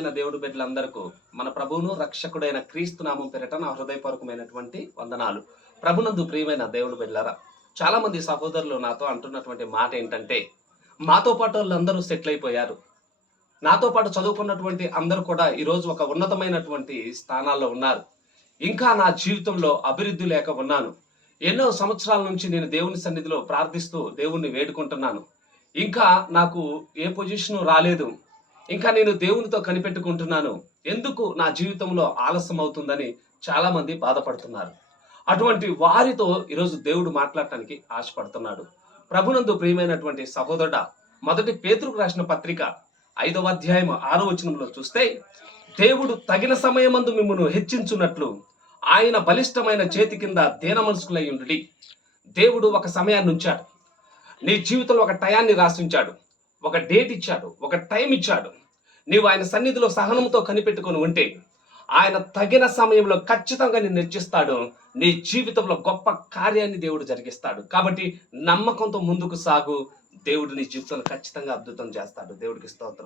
దేవుడు బిడ్డలందరకు మన ప్రభువును రక్షకుడైన క్రీస్తు నామం పేరిట నా హృదయపూర్వకమైనటువంటి వందనాలు. ప్రభునందు ప్రియమైన దేవుడు బిడ్డలారా, చాలా మంది సహోదరులు నాతో అంటున్నటువంటి మాట ఏంటంటే, మాతో పాటు వాళ్ళందరూ సెటిల్ అయిపోయారు, నాతో పాటు చదువుకున్నటువంటి అందరూ కూడా ఈరోజు ఒక ఉన్నతమైనటువంటి స్థానాల్లో ఉన్నారు, ఇంకా నా జీవితంలో అభివృద్ధి లేక ఉన్నాను. ఎన్నో సంవత్సరాల నుంచి నేను దేవుని సన్నిధిలో ప్రార్థిస్తూ దేవుణ్ణి వేడుకుంటున్నాను, ఇంకా నాకు ఏ పొజిషను రాలేదు, ఇంకా నేను దేవునితో కనిపెట్టుకుంటున్నాను, ఎందుకు నా జీవితంలో ఆలస్యం అవుతుందని చాలా మంది బాధపడుతున్నారు. అటువంటి వారితో ఈరోజు దేవుడు మాట్లాడటానికి ఆశపడుతున్నాడు. ప్రభునందు ప్రియమైనటువంటి సహోదరుడా, మొదటి పేతురుకు రాసిన పత్రిక 5వ అధ్యాయం 6వ వచనంలో చూస్తే, దేవుడు తగిన సమయమందు మిమ్మును హెచ్చించున్నట్లు ఆయన బలిష్టమైన చేతి కింద దీన మనస్కులై ఉండుడి. దేవుడు ఒక సమయాన్ని ఉంచాడు, నీ జీవితంలో ఒక టయాన్ని రాసించాడు, ఒక డేట్ ఇచ్చాడు, ఒక టైం ఇచ్చాడు. నీవు ఆయన సన్నిధిలో సహనంతో కనిపెట్టుకొని ఉంటే ఆయన తగిన సమయంలో ఖచ్చితంగా నిన్ను హెచ్చిస్తాడు. నీ జీవితంలో గొప్ప కార్యాన్ని దేవుడు జరిగిస్తాడు. కాబట్టి నమ్మకంతో ముందుకు సాగు. దేవుడు నీ జీవితంలో ఖచ్చితంగా అద్భుతం చేస్తాడు. దేవుడికి స్తోత్రం.